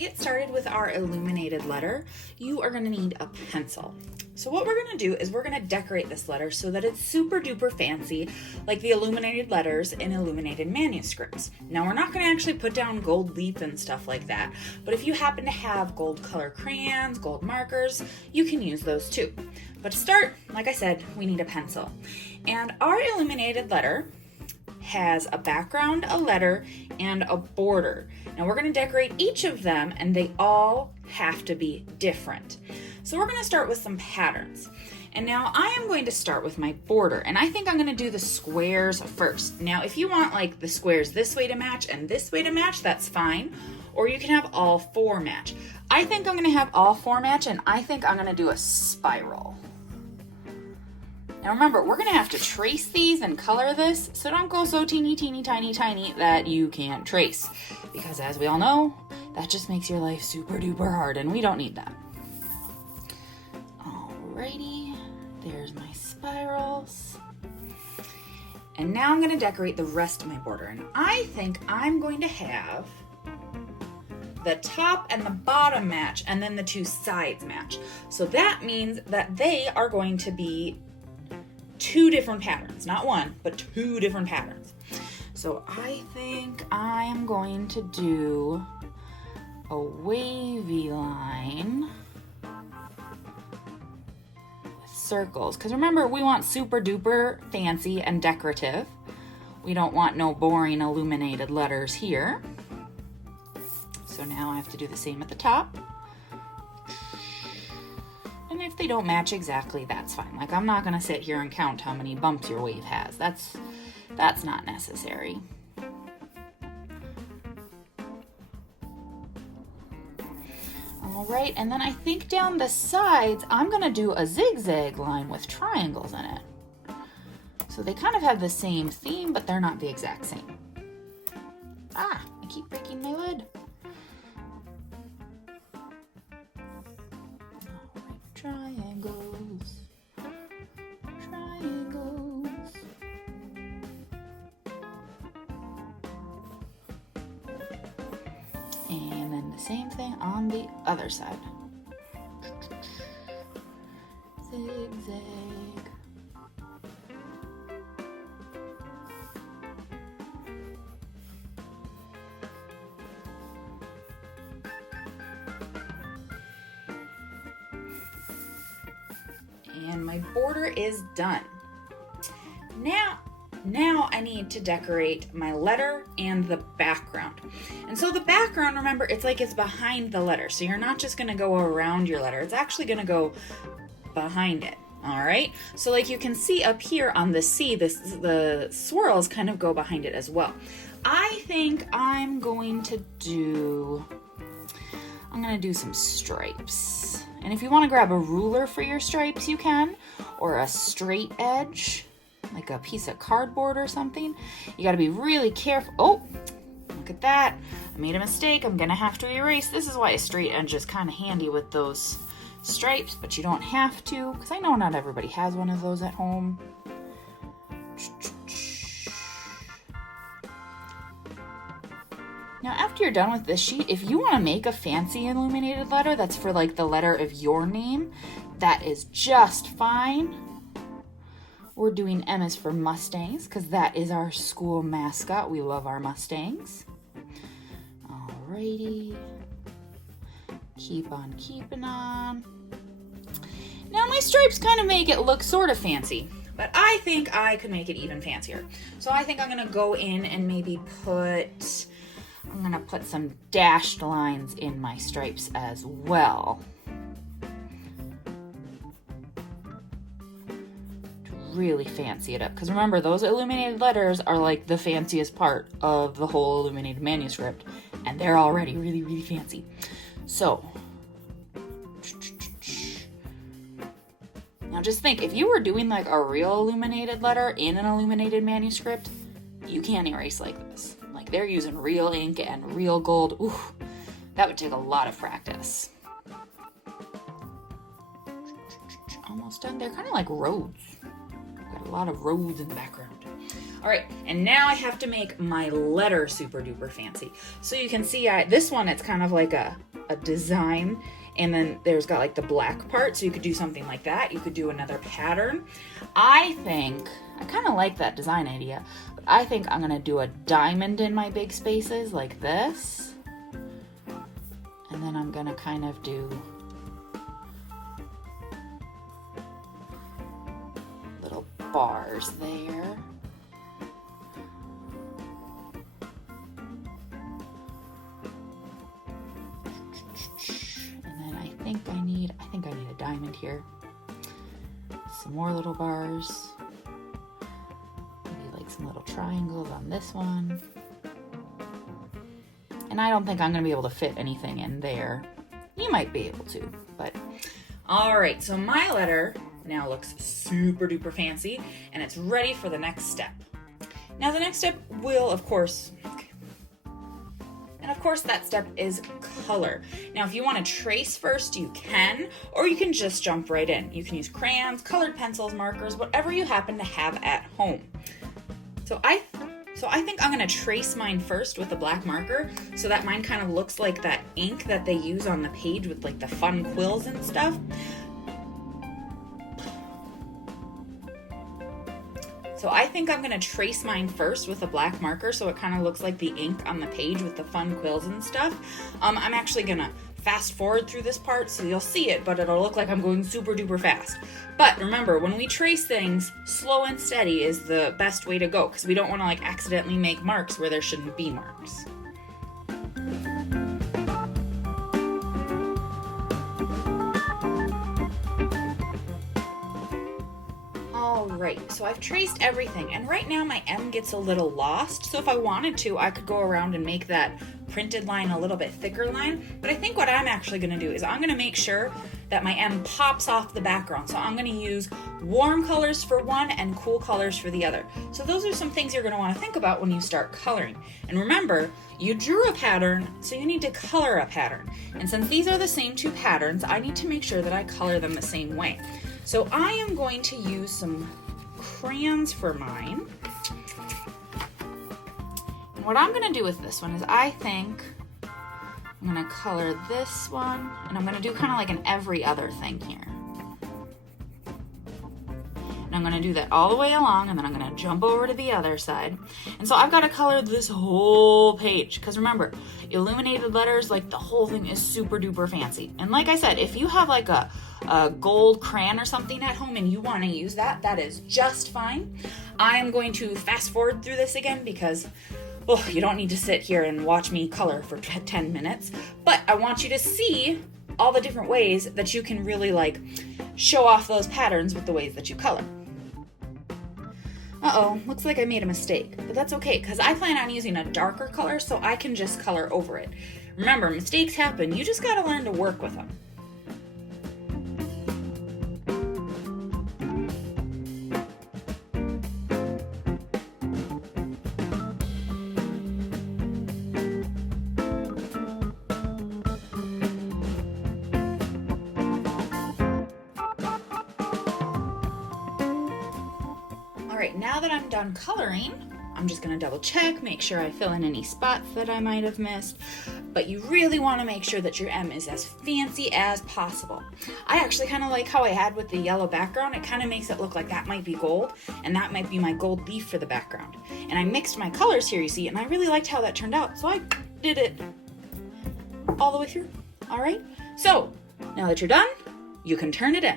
get started with our illuminated letter, you are going to need a pencil. So what we're going to do is we're going to decorate this letter so that it's super duper fancy, like the illuminated letters in illuminated manuscripts. Now we're not going to actually put down gold leaf and stuff like that, but if you happen to have gold color crayons, gold markers, you can use those too. But to start, like I said, we need a pencil. And our illuminated letter has a background, a letter, and a border. Now we're going to decorate each of them, and they all have to be different. So we're going to start with some patterns. And now I am going to start with my border, and I think I'm going to do the squares first. Now if you want like the squares this way to match and this way to match, that's fine. Or you can have all four match. I think I'm going to have all four match, and I think I'm going to do a spiral. Now remember, we're going to have to trace these and color this, so don't go so teeny tiny that you can't trace. Because as we all know, that just makes your life super duper hard, and we don't need that. Alrighty, there's my spirals. And now I'm going to decorate the rest of my border, and I think I'm going to have the top and the bottom match, and then the two sides match. So that means that they are going to be two different patterns, not one, but two different patterns. So I think I'm going to do a wavy line with circles, because remember, we want super duper fancy and decorative. We don't want no boring illuminated letters here. So now I have to do the same at the top. And if they don't match exactly, that's fine. Like, I'm not gonna sit here and count how many bumps your wave has. That's not necessary. All right, and then I think down the sides, I'm gonna do a zigzag line with triangles in it. So they kind of have the same theme, but they're not the exact same. Ah, I keep breaking my lid. Triangles, triangles. And then the same thing on the other side. Zigzag. And my border is done. Now I need to decorate my letter and the background. And so the background, remember, it's like it's behind the letter. So you're not just gonna go around your letter, it's actually gonna go behind it. All right, so like you can see up here on the C, the swirls kind of go behind it as well. I think I'm gonna do some stripes. And if you want to grab a ruler for your stripes, you can, or a straight edge, like a piece of cardboard or something. You got to be really careful. Oh, look at that. I made a mistake. I'm going to have to erase. This is why a straight edge is kind of handy with those stripes, but you don't have to, because I know not everybody has one of those at home. Now, after you're done with this sheet, if you want to make a fancy illuminated letter that's for like the letter of your name, that is just fine. We're doing M is for Mustangs because that is our school mascot. We love our Mustangs. Alrighty. Keep on keeping on. Now my stripes kind of make it look sort of fancy, but I think I could make it even fancier. So I think I'm going to go in and maybe I'm going to put some dashed lines in my stripes as well. To really fancy it up. Because remember, those illuminated letters are like the fanciest part of the whole illuminated manuscript. And they're already really, really fancy. So, now just think, if you were doing like a real illuminated letter in an illuminated manuscript, you can't erase like this. Like, they're using real ink and real gold. Ooh, that would take a lot of practice. Almost done. They're kind of like roads. Got a lot of roads in the background. All right, and now I have to make my letter super duper fancy. So you can see this one, it's kind of like a design, and then there's got like the black part, so you could do something like that. You could do another pattern. I kind of like that design idea, but I think I'm gonna do a diamond in my big spaces like this. And then I'm gonna kind of do little bars there. I think I need a diamond here. Some more little bars. Maybe like some little triangles on this one. And I don't think I'm gonna be able to fit anything in there. You might be able to, but. All right, so my letter now looks super duper fancy, and it's ready for the next step. Now the next step will, of course, that step is color. Now, if you want to trace first, you can, or you can just jump right in. You can use crayons, colored pencils, markers, whatever you happen to have at home. So I think I'm going to trace mine first with a black marker, so that mine kind of looks like that ink that they use on the page with like the fun quills and stuff. So I think I'm going to trace mine first with a black marker, so it kind of looks like the ink on the page with the fun quills and stuff. I'm actually going to fast forward through this part so you'll see it, but it'll look like I'm going super duper fast. But remember, when we trace things, slow and steady is the best way to go, because we don't want to like accidentally make marks where there shouldn't be marks. Alright, so I've traced everything, and right now my M gets a little lost, so if I wanted to, I could go around and make that printed line a little bit thicker line, but I think what I'm actually going to do is I'm going to make sure that my M pops off the background, so I'm going to use warm colors for one and cool colors for the other. So those are some things you're going to want to think about when you start coloring. And remember, you drew a pattern, so you need to color a pattern. And since these are the same two patterns, I need to make sure that I color them the same way. So I am going to use some crayons for mine. And what I'm going to do with this one is I think I'm going to color this one, and I'm going to do kind of like an every other thing here. And I'm going to do that all the way along, and then I'm going to jump over to the other side. And so I've got to color this whole page, because remember, illuminated letters, like the whole thing is super duper fancy. And like I said, if you have like a gold crayon or something at home and you want to use that, that is just fine. I am going to fast forward through this again because, well, you don't need to sit here and watch me color for 10 minutes, but I want you to see all the different ways that you can really like show off those patterns with the ways that you color. Uh-oh, looks like I made a mistake, but that's okay because I plan on using a darker color so I can just color over it. Remember, mistakes happen. You just got to learn to work with them. Alright, now that I'm done coloring, I'm just going to double check, make sure I fill in any spots that I might have missed, but you really want to make sure that your M is as fancy as possible. I actually kind of like how I had with the yellow background. It kind of makes it look like that might be gold, and that might be my gold leaf for the background. And I mixed my colors here, you see, and I really liked how that turned out, so I did it all the way through. Alright, so now that you're done, you can turn it in.